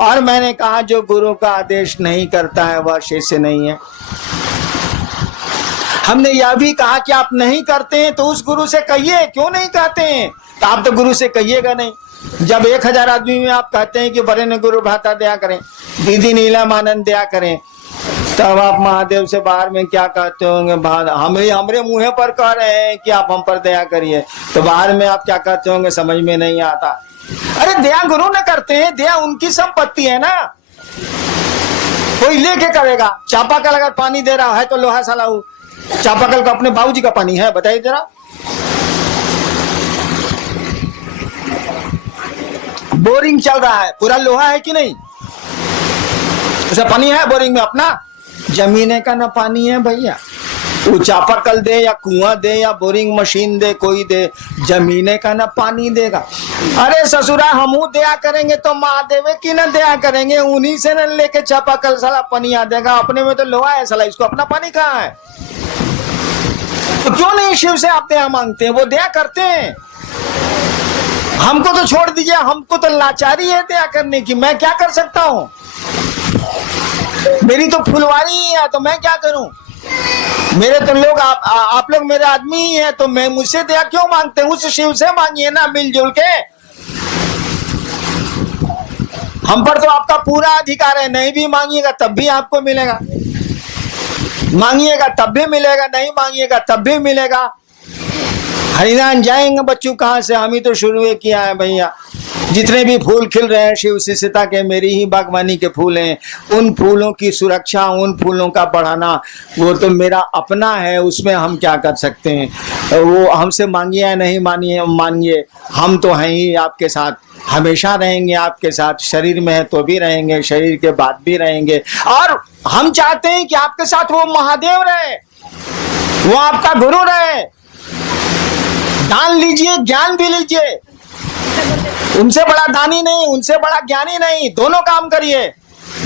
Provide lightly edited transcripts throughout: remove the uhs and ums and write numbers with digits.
और मैंने कहा जो गुरु का आदेश नहीं करता है वह शिष्य नहीं है। हमने यह भी कहा कि आप नहीं करते हैं तो उस गुरु से कहिए, क्यों नहीं कहते हैं? तो आप तो गुरु से कहिएगा नहीं। जब 1000 आदमी में आप कहते हैं कि वरेण्य गुरु भ्राता दया करें, विधि नीलम दया करें, तब आप महादेव से बाहर में क्या कहते होंगे? हमरे मुंह पर कह रहे हैं कि आप हम पर दया करिए, तो बाहर में आप क्या कहते होंगे? समझ में नहीं आता। अरे दया गुरु न करते हैं, दया उनकी संपत्ति है ना, कोई लेके करेगा। चापाकल अगर पानी दे रहा है तो लोहा साला चापाकल का अपने बाबूजी का पानी है? बताइए जरा। बोरिंग चल रहा है, पूरा लोहा है कि नहीं? उसे पानी है बोरिंग में अपना? जमीने का ना पानी है भैया। वो चापाकल दे या कुआं दे या बोरिंग मशीन दे, कोई दे, जमीने का ना पानी देगा। अरे ससुरा हमू दया करेंगे तो महादेव की ना दया करेंगे, उन्हीं से न लेके चापाकल साला पानी आ देगा। अपने में तो लोहा है साला, इसको अपना पानी कहाँ है? तो क्यों नहीं शिव से आप दया मांगते हैं? वो दया करते हैं। हमको तो छोड़ दीजिए, हमको तो लाचारी है दया करने की। मैं क्या कर सकता हूँ? मेरी तो फुलवारी ही है, तो मैं क्या करूं? मेरे तो लोग आप लोग मेरे आदमी ही हैं, तो मैं मुझसे दया क्यों मांगते हैं? उस शिव से मांगिए ना मिलजुल के। हम पर तो आपका पूरा अधिकार है, नहीं भी मांगिएगा तब भी आपको मिलेगा, मांगिएगा तब भी मिलेगा, नहीं मांगिएगा तब भी मिलेगा। हरिनाम जाएंगे बच्चों कहाँ से? हम ही तो शुरू किया है भैया। जितने भी फूल खिल रहे हैं शिव शिष्यता के, मेरी ही बागवानी के फूल हैं। उन फूलों की सुरक्षा, उन फूलों का बढ़ाना वो तो मेरा अपना है, उसमें हम क्या कर सकते हैं? वो हमसे मांगिए या नहीं मानिए, हम तो हैं ही आपके साथ, हमेशा रहेंगे आपके साथ। शरीर में है तो भी रहेंगे, शरीर के बाद भी रहेंगे। और हम चाहते हैं कि आपके साथ वो महादेव रहे, वो आपका गुरु रहे। दान लीजिए, ज्ञान भी लीजिए। उनसे बड़ा दानी नहीं, उनसे बड़ा ज्ञानी नहीं, दोनों काम करिए।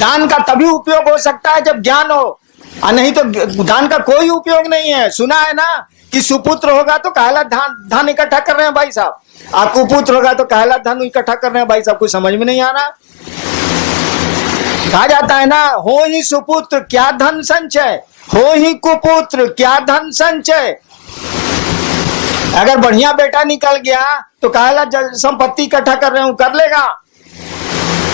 दान का तभी उपयोग हो सकता है जब ज्ञान हो, और नहीं तो दान का कोई उपयोग नहीं है। सुना है ना कि सुपुत्र होगा तो कहला धान इकट्ठा कर रहे हैं भाई साहब, और कुपुत्र होगा तो कहला धन इकट्ठा कर रहे हैं भाई साहब। कुछ समझ में नहीं आ रहा। कहा जाता है ना, हो ही सुपुत्र क्या धन संचय, हो ही कुपुत्र क्या धन संचय। अगर बढ़िया बेटा निकल गया तो कहला संपत्ति इकट्ठा कर रहे हूं, कर लेगा।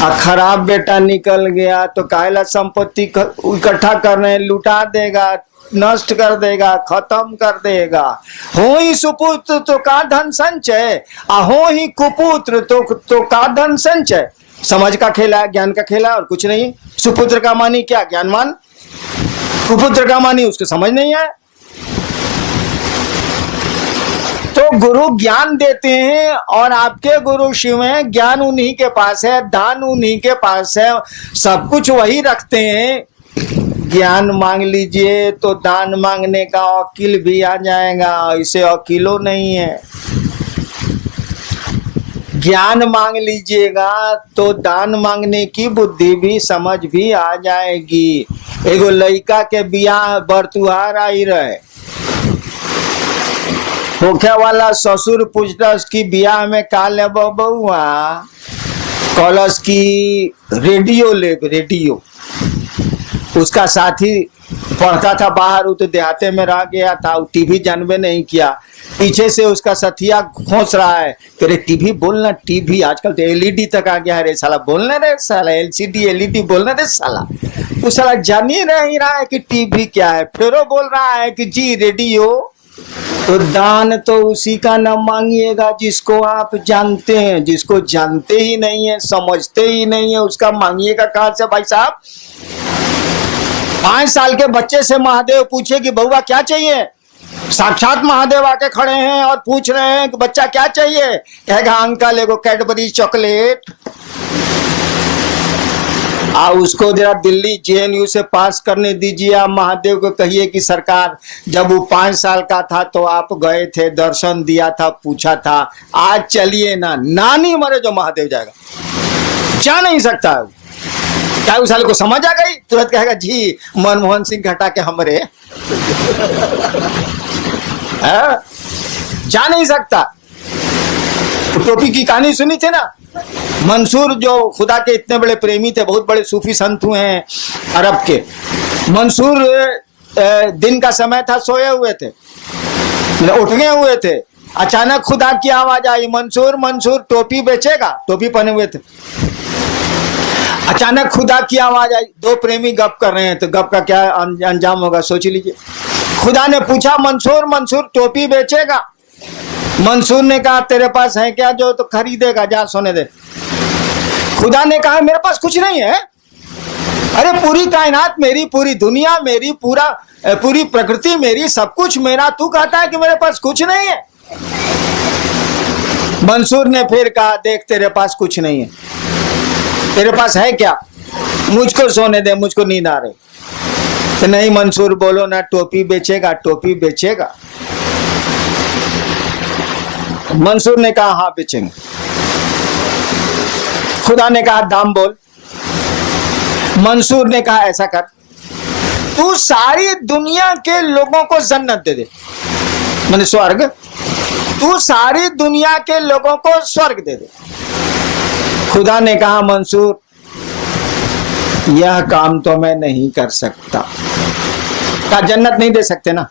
और खराब बेटा निकल गया तो कहला संपत्ति इकट्ठा कर रहे हैं, लुटा देगा, नष्ट कर देगा, खत्म कर देगा। हो ही सुपुत्र तो का धन संचय, हो ही कुपुत्र तो का धन संचय। समझ का खेला, ज्ञान का खेला, और कुछ नहीं। सुपुत्र का मानी क्या? ज्ञानवान। कुपुत्र का मानी उसको समझ नहीं है। तो गुरु ज्ञान देते हैं, और आपके गुरु शिव हैं, ज्ञान उन्हीं के पास है, दान उन्हीं के पास है, सब कुछ वही रखते हैं। ज्ञान मांग लीजिए तो दान मांगने का अकील भी आ जाएगा, इसे अकीलो नहीं है। ज्ञान मांग लीजिएगा तो दान मांगने की बुद्धि भी, समझ भी आ जाएगी। एगो लड़का के बियाह बरतुहार आई रहे, होखे वाला ससुर पूछलस कि बियाह में का ले बउआ? कॉलस की रेडियो ले, रेडियो। उसका साथी पढ़ता था बाहर, वो तो देहाते में रह गया था, वो टीवी जानबे नहीं किया। पीछे से उसका साथिया खोस रहा है कि रे टीवी बोलना, टीवी आजकल तो एलईडी तक आ गया है रे साला, बोलना रे साला, एलसीडी एलईडी बोलना रे साला। वो साला जान ही नहीं रहा है कि टीवी क्या है, फिर वो बोल रहा है कि जी रेडियो। तो दान तो उसी का न मांगिएगा जिसको आप जानते हैं, जिसको जानते ही नहीं है, समझते ही नहीं है, उसका मांगिएगा कहां से भाई साहब? 5 साल के बच्चे से महादेव पूछे कि बउआ क्या चाहिए? साक्षात महादेव आके खड़े हैं और पूछ रहे हैं कि बच्चा क्या चाहिए? कहेगा अंकल एगो कैडबरी चॉकलेट। उसको जरा दिल्ली जेएनयू से पास करने दीजिए। आप महादेव को कहिए कि सरकार, जब वो 5 साल का था तो आप गए थे, दर्शन दिया था, पूछा था, आज चलिए ना, नानी मरे जो महादेव जाएगा, जा नहीं सकता। क्या उस साले को समझ आ गई? तुरंत कहेगा जी मनमोहन सिंह हटा के हमरे जा नहीं सकता। टोपी की कहानी सुनी थी ना, मंसूर जो खुदा के इतने बड़े प्रेमी थे, बहुत बड़े सूफी संत हुए हैं अरब के। मंसूर दिन का समय था, सोए हुए थे, उठ गए हुए थे, अचानक खुदा की आवाज आई, मंसूर मंसूर टोपी बेचेगा। टोपी पहने हुए थे, अचानक खुदा की आवाज आई। दो प्रेमी गप कर रहे हैं, तो गप का क्या अंजाम होगा सोच लीजिए। खुदा ने पूछा, मंसूर मंसूर टोपी बेचेगा? मंसूर ने कहा, तेरे पास है क्या जो तो खरीदेगा, जा सोने दे। खुदा ने कहा, मेरे पास कुछ नहीं है। अरे पूरी कायनात मेरी, पूरी दुनिया मेरी, पूरी प्रकृति मेरी, सब कुछ मेरा, तू कहता है कि मेरे पास कुछ नहीं है। मंसूर ने फिर कहा, देख तेरे पास कुछ नहीं है, तेरे पास है क्या? मुझको सोने दे, मुझको नींद आ रही। तो नहीं मंसूर, बोलो ना, टोपी बेचेगा? टोपी बेचेगा? मंसूर ने कहा, हाँ बेचेंगे। खुदा ने कहा, दाम बोल। मंसूर ने कहा, ऐसा कर, तू सारी दुनिया के लोगों को जन्नत दे दे, मैंने स्वर्ग, तू सारी दुनिया के लोगों को स्वर्ग दे दे। खुदा ने कहा, मंसूर यह काम तो मैं नहीं कर सकता। क्या जन्नत नहीं दे सकते ना?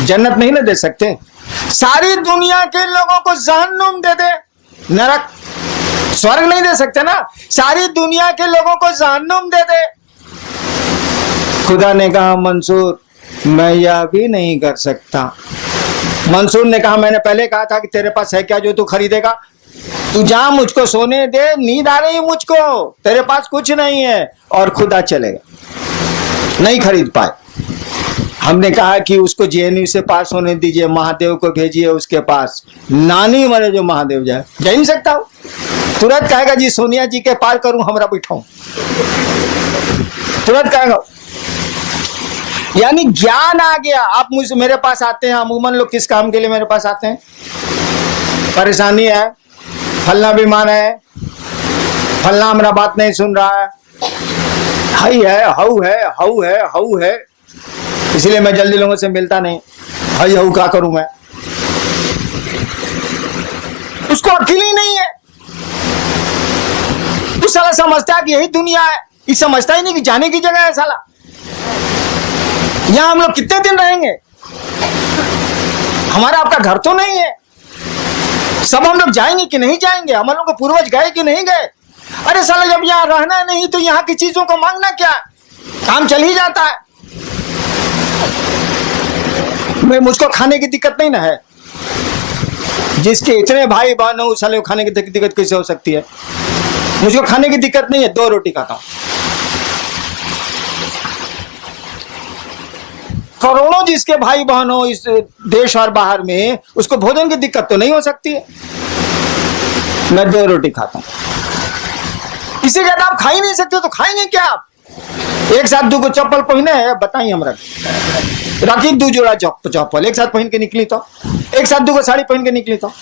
जन्नत नहीं ना दे सकते? सारी दुनिया के लोगों को जहन्नुम दे दे, नरक, स्वर्ग नहीं दे सकते ना? सारी दुनिया के लोगों को जहन्नुम दे दे। खुदा ने कहा, मंसूर मैं यह भी नहीं कर सकता। मंसूर ने कहा, मैंने पहले कहा था कि तेरे पास है क्या जो तू खरीदेगा? तू जा, मुझको सोने दे, नींद आ रही मुझको, तेरे पास कुछ नहीं है। और खुदा चलेगा, नहीं खरीद पाए। हमने कहा कि उसको जेएनयू से पास होने दीजिए, महादेव को भेजिए उसके पास, नानी मरे जो महादेव जाए, जा नहीं सकता हूं। तुरंत कहेगा, जी सोनिया जी के पार करूं, हमरा बिठाऊं, तुरंत कहेगा। यानी ज्ञान आ गया। आप मुझसे मेरे पास आते हैं, अमूमन लोग किस काम के लिए मेरे पास आते हैं? परेशानी है, फलना बीमार है, फलना हमारा बात नहीं सुन रहा है, हई है, हऊ है, हऊ है, हऊ है, इसलिए मैं जल्दी लोगों से मिलता नहीं। हई हऊ क्या करूं मैं? उसको अकेले ही नहीं है, तू साला समझता है कि यही दुनिया है, ये समझता ही नहीं कि जाने की जगह है। साला यहां हम लोग कितने दिन रहेंगे? हमारा आपका घर तो नहीं है। सब हम लोग जाएंगे कि नहीं जाएंगे? हम लोग को पूर्वज गए कि नहीं गए? अरे साला जब यहाँ रहना नहीं तो यहाँ की चीजों को मांगना क्या? काम चल ही जाता है। मुझको खाने की दिक्कत नहीं ना है, जिसके इतने भाई बहन हो, साले खाने की दिक्कत कैसे हो सकती है? मुझको खाने की दिक्कत नहीं है, 2 रोटी खाता हूं। करोड़ों जिसके भाई बहन हो इस देश और बाहर में, उसको भोजन की दिक्कत तो नहीं हो सकती है। मैं 2 रोटी खाता हूं, इससे ज्यादा आप खा ही नहीं सकते, तो खाएंगे क्या आप? एक साथ 2 चप्पल पहने है, बताइए हमरा, राखी 2 जोड़ा चप्पल एक साथ पहन के निकली तो, एक साथ 2 साड़ी पहन के निकली तो,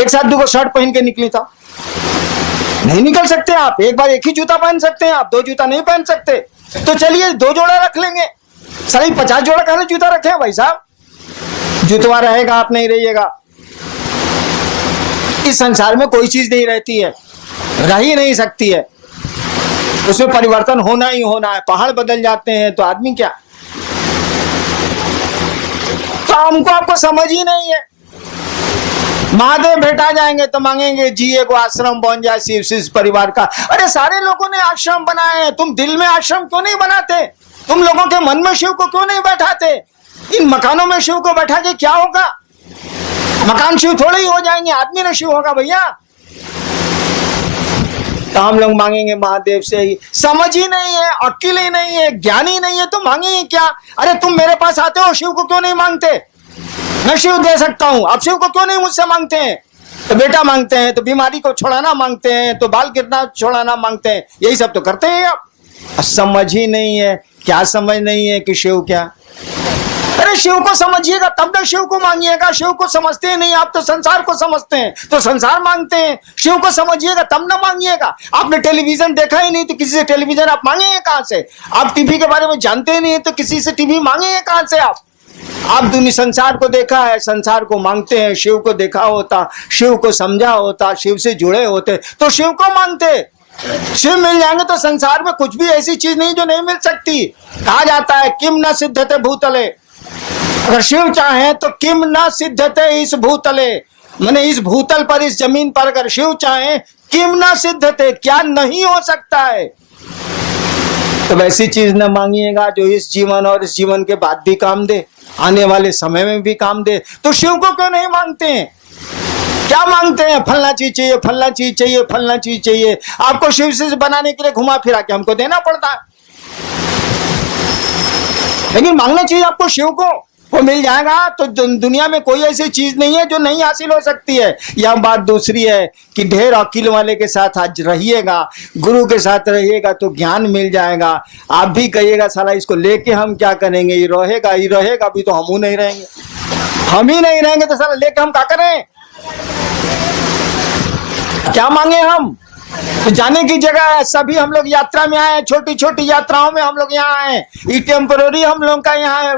एक साथ 2 शर्ट पहन के निकली तो नहीं निकल सकते आप। एक बार एक ही जूता पहन सकते हैं आप, 2 जूता नहीं पहन सकते। तो चलिए 2 जोड़ा रख लेंगे, सारी 50 जोड़ा कहने जूता रखे हैं भाई साहब। जूतवा रहेगा, आप नहीं रहिएगा। इस संसार में कोई चीज नहीं रहती है, रह ही नहीं सकती है, उसमें परिवर्तन होना ही होना है। पहाड़ बदल जाते हैं तो आदमी क्या? तो हमको आपको समझ ही नहीं है। महादेव भेटा जाएंगे तो मांगेंगे जी एगो आश्रम बन जाए शिव परिवार का। अरे सारे लोगों ने आश्रम बनाए हैं, तुम दिल में आश्रम क्यों नहीं बनाते? तुम लोगों के मन में शिव को क्यों नहीं बैठाते? इन मकानों में शिव को बैठा के क्या होगा? मकान शिव थोड़े ही हो जाएंगे, आदमी ना शिव होगा भैया। तो हम लोग मांगेंगे महादेव से ही। समझ ही नहीं है, अक्ल ही नहीं है, ज्ञान ही नहीं है, तो मांगेंगे क्या? अरे तुम मेरे पास आते हो, शिव को क्यों नहीं मांगते? मैं शिव दे सकता हूं, आप शिव को क्यों नहीं मुझसे मांगते हैं? तो बेटा मांगते हैं, तो बीमारी को छोड़ाना मांगते हैं, तो बाल गिरना छोड़ाना मांगते हैं, यही सब तो करते हैं आप। समझ ही नहीं है। क्या समझ नहीं है कि शिव क्या? अरे शिव को समझिएगा तब ना शिव को मांगिएगा। शिव को समझते ही नहीं आप, तो संसार को समझते हैं तो संसार मांगते हैं। शिव को समझिएगा तब ना मांगिएगा। आपने टेलीविजन देखा ही नहीं तो किसी से टेलीविजन आप मांगेंगे कहां से? आप टीवी के बारे में जानते ही नहीं तो किसी से टीवी मांगेंगे कहां से आप? आप दुनिया संसार को देखा है, संसार को मांगते हैं, शिव को देखा होता, शिव को समझा होता, शिव से जुड़े होते तो शिव को मांगते। शिव मिल जाएंगे तो संसार में कुछ भी ऐसी चीज नहीं जो नहीं मिल सकती। कहा जाता है किम न सिद्धते भूतले, अगर शिव चाहे तो किम न सिद्धते इस भूतले, माने इस भूतल पर, इस जमीन पर अगर शिव चाहे किम न सिद्धते, क्या नहीं हो सकता है। तो वैसी चीज न मांगिएगा जो इस जीवन और इस जीवन के बाद भी काम दे, आने वाले समय में भी काम दे। तो शिव को क्यों नहीं मांगते हैं? क्या मांगते हैं? फलना चीज चाहिए, फलना चीज चाहिए, फलना चीज चाहिए। आपको शिव से बनाने के लिए घुमा फिरा के हमको देना पड़ता है, लेकिन मांगना चाहिए आपको शिव को, वो मिल जाएगा। तो दुनिया में कोई ऐसी चीज नहीं है जो नहीं हासिल हो सकती है। यह बात दूसरी है कि ढेर अकील वाले के साथ आज रहिएगा, गुरु के साथ रहिएगा तो ज्ञान मिल जाएगा। आप भी कहिएगा साला इसको लेके हम क्या करेंगे, ये रहेगा ही रहेगा, अभी तो हम नहीं रहेंगे, हम ही नहीं रहेंगे तो साला लेके हम क्या करें, क्या मांगे हम। तो जाने की जगह है, सभी हम लोग यात्रा में आए, छोटी छोटी यात्राओं में हम लोग यहाँ आए। ये टेम्पोररी हम लोग का यहाँ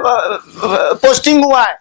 पोस्टिंग हुआ है।